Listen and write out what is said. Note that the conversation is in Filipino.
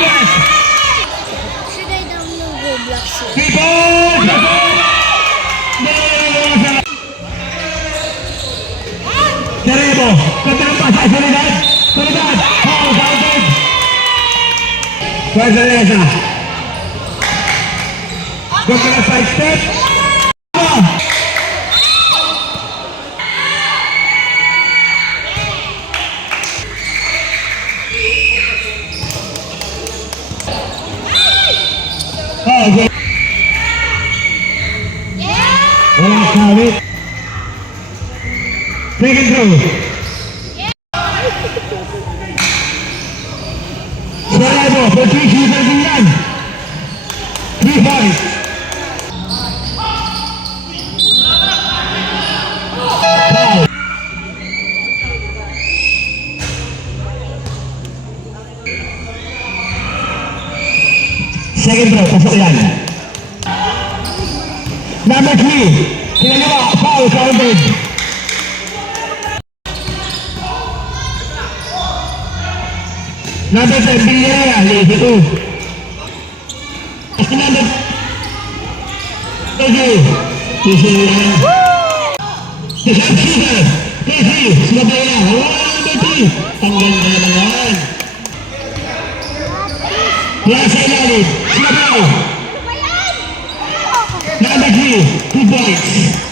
Should I download Roblox? Serebo, ketempat saya Solidat, foul counted. Kuazalesa, good side step. Walang kawit. Second throw. Serebo, posisi tertinggal. 3 points. Foul. Second throw, pasok yan. Number 3, kinaliwa, foul counted. Number 10, Villarreal, lazy 2. Number 2, Casey yan. Isang shooter, Casey, sumabay na. Number 3, ang ganda naman. Nasa ilalim, sumabay. Number 3, 2 points.